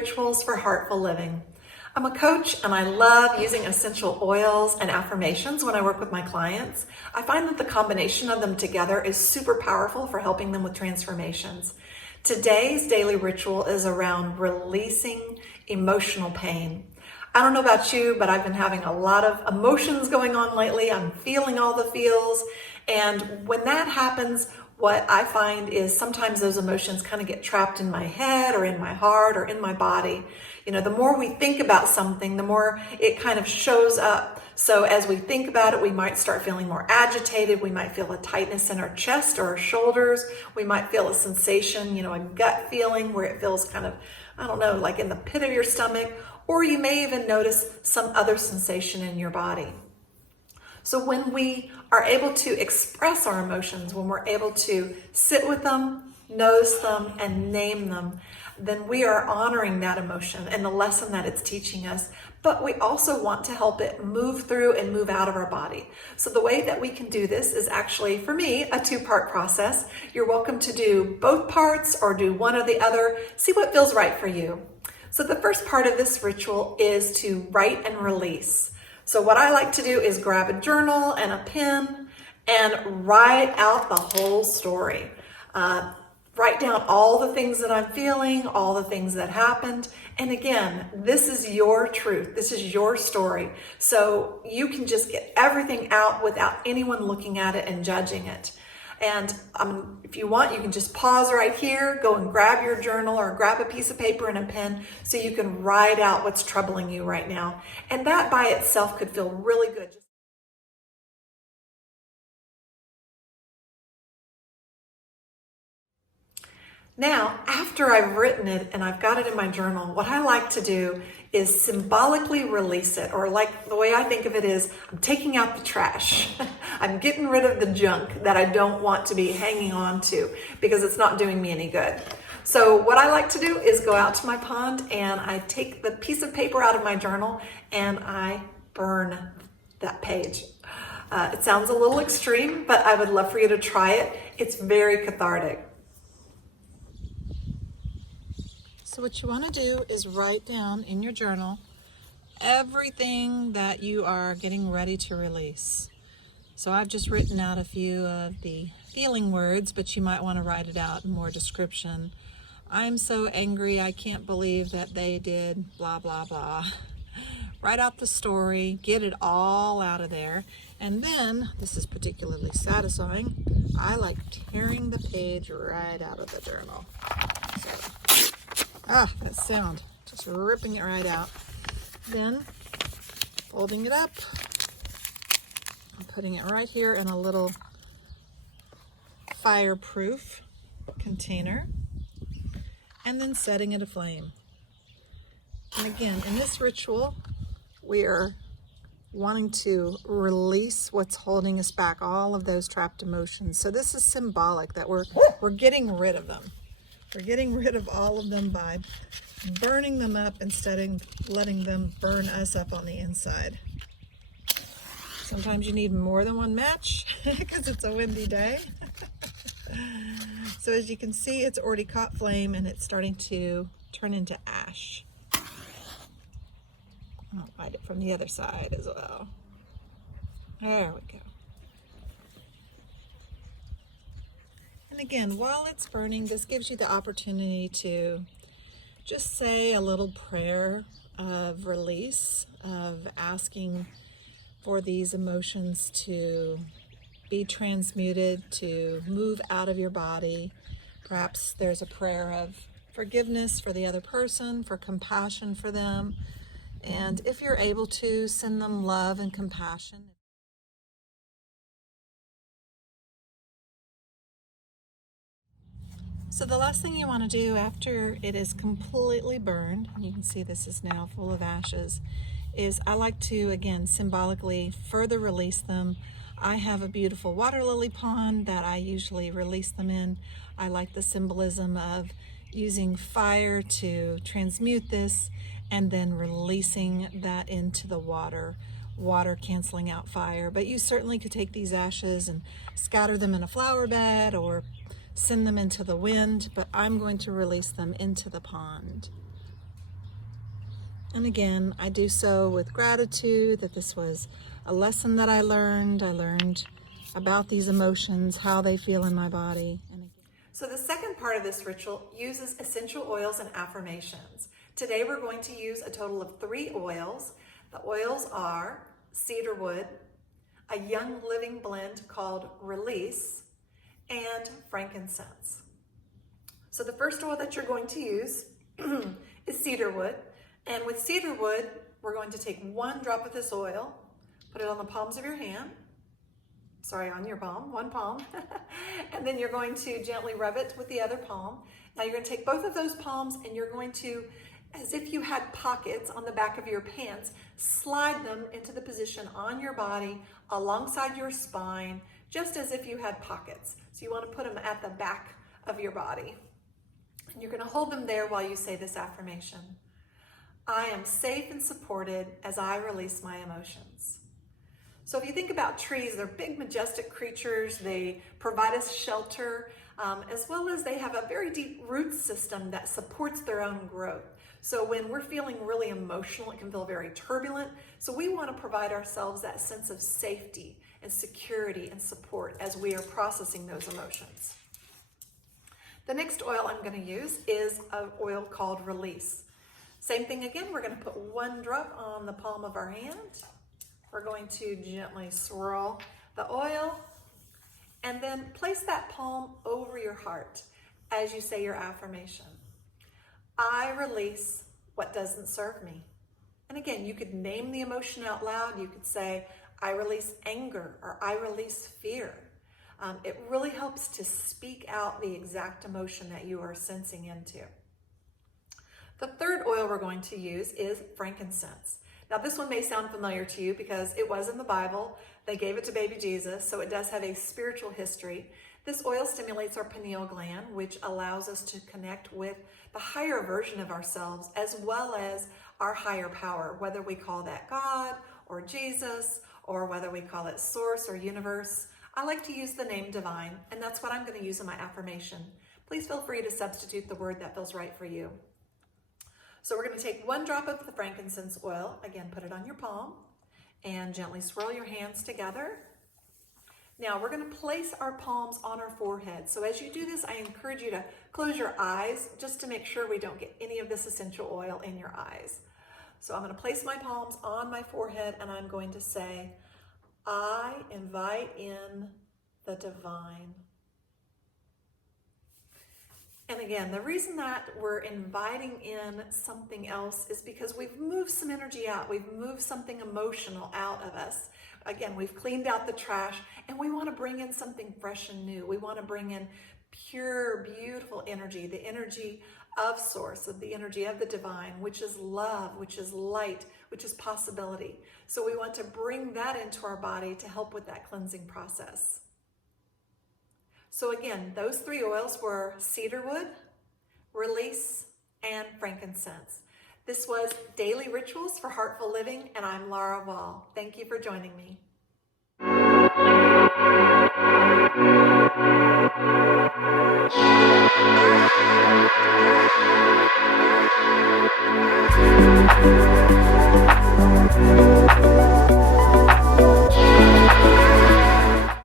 rituals for heartful living. I'm a coach and I love using essential oils and affirmations when I work with my clients. I find that the combination of them together is super powerful for helping them with transformations. Today's daily ritual is around releasing emotional pain. I don't know about you, but I've been having a lot of emotions going on lately. I'm feeling all the feels. And when that happens, what I find is sometimes those emotions kind of get trapped in my head or in my heart or in my body. You know, the more we think about something, the more it kind of shows up. So as we think about it, we might start feeling more agitated. We might feel a tightness in our chest or our shoulders. We might feel a sensation, a gut feeling where it feels kind of, I don't know, like in the pit of your stomach, or you may even notice some other sensation in your body. So when we are able to express our emotions, when we're able to sit with them, notice them, and name them, then we are honoring that emotion and the lesson that it's teaching us. But we also want to help it move through and move out of our body. So the way that we can do this is actually, for me, a two-part process. You're welcome to do both parts or do one or the other. See what feels right for you. So the first part of this ritual is to write and release. So what I like to do is grab a journal and a pen and write out the whole story. Write down all the things that I'm feeling, all the things that happened. And again, this is your truth. This is your story. So you can just get everything out without anyone looking at it and judging it. And if you want, you can just pause right here, go and grab your journal or grab a piece of paper and a pen so you can write out what's troubling you right now. And that by itself could feel really good. Now, after I've written it and I've got it in my journal, what I like to do is symbolically release it, or like the way I think of it is I'm taking out the trash. I'm getting rid of the junk that I don't want to be hanging on to because it's not doing me any good. So what I like to do is go out to my pond and I take the piece of paper out of my journal and I burn that page. It sounds a little extreme, but I would love for you to try it. It's very cathartic. So what you want to do is write down in your journal everything that you are getting ready to release. So I've just written out a few of the feeling words, but you might want to write it out in more description. I'm so angry, I can't believe that they did blah, blah, blah. Write out the story, get it all out of there. And then, this is particularly satisfying, I like tearing the page right out of the journal. So, that sound, just ripping it right out. Then folding it up, I'm putting it right here in a little fireproof container, and then setting it aflame. And again, in this ritual, we are wanting to release what's holding us back, all of those trapped emotions. So this is symbolic that we're getting rid of them. We're getting rid of all of them by burning them up instead of letting them burn us up on the inside. Sometimes you need more than one match because it's a windy day. So as you can see, it's already caught flame and it's starting to turn into ash. I'll light it from the other side as well. There we go. And again, while it's burning, this gives you the opportunity to just say a little prayer of release, of asking for these emotions to be transmuted, to move out of your body. Perhaps there's a prayer of forgiveness for the other person, for compassion for them. And if you're able to, send them love and compassion. So the last thing you want to do after it is completely burned, and you can see this is now full of ashes, is I like to, again, symbolically further release them. I have a beautiful water lily pond that I usually release them in. I like the symbolism of using fire to transmute this and then releasing that into the water canceling out fire. But you certainly could take these ashes and scatter them in a flower bed or send them into the wind, but I'm going to release them into the pond. And again, I do so with gratitude that this was a lesson that I learned. I learned about these emotions, how they feel in my body. So the second part of this ritual uses essential oils and affirmations. Today we're going to use a total of 3 oils. The oils are cedarwood, a young living blend called Release, and frankincense. So the first oil that you're going to use is cedarwood. And with cedarwood, we're going to take 1 drop of this oil, put it on the palms of your hand. Sorry, on your palm, 1 palm. And then you're going to gently rub it with the other palm. Now you're going to take both of those palms and you're going to, as if you had pockets on the back of your pants, slide them into the position on your body alongside your spine, just as if you had pockets. So you want to put them at the back of your body. And you're going to hold them there while you say this affirmation. I am safe and supported as I release my emotions. So if you think about trees, they're big, majestic creatures. They provide us shelter, as well as they have a very deep root system that supports their own growth. So when we're feeling really emotional, it can feel very turbulent. So we want to provide ourselves that sense of safety and security and support as we are processing those emotions. The next oil I'm going to use is an oil called Release. Same thing again, we're going to put 1 drop on the palm of our hand. We're going to gently swirl the oil and then place that palm over your heart as you say your affirmation. I release what doesn't serve me. And again, you could name the emotion out loud. You could say, I release anger or I release fear. It really helps to speak out the exact emotion that you are sensing into. The third oil we're going to use is frankincense. Now this one may sound familiar to you because it was in the Bible. They gave it to baby Jesus, so it does have a spiritual history. This oil stimulates our pineal gland, which allows us to connect with the higher version of ourselves as well as our higher power, whether we call that God or Jesus or whether we call it source or universe. I like to use the name divine, and that's what I'm going to use in my affirmation. Please feel free to substitute the word that feels right for you. So we're going to take 1 drop of the frankincense oil, again, put it on your palm, and gently swirl your hands together. Now we're going to place our palms on our forehead. So as you do this, I encourage you to close your eyes just to make sure we don't get any of this essential oil in your eyes. So I'm going to place my palms on my forehead and I'm going to say, I invite in the divine. And again, the reason that we're inviting in something else is because we've moved some energy out. We've moved something emotional out of us. Again, we've cleaned out the trash and we want to bring in something fresh and new. We want to bring in pure, beautiful energy, the energy of source, of the energy of the divine, which is love, which is light, which is possibility. So we want to bring that into our body to help with that cleansing process. So again, those 3 oils were cedarwood, release, and frankincense. This was Daily Rituals for Heartful Living, and I'm Laura Wall. Thank you for joining me.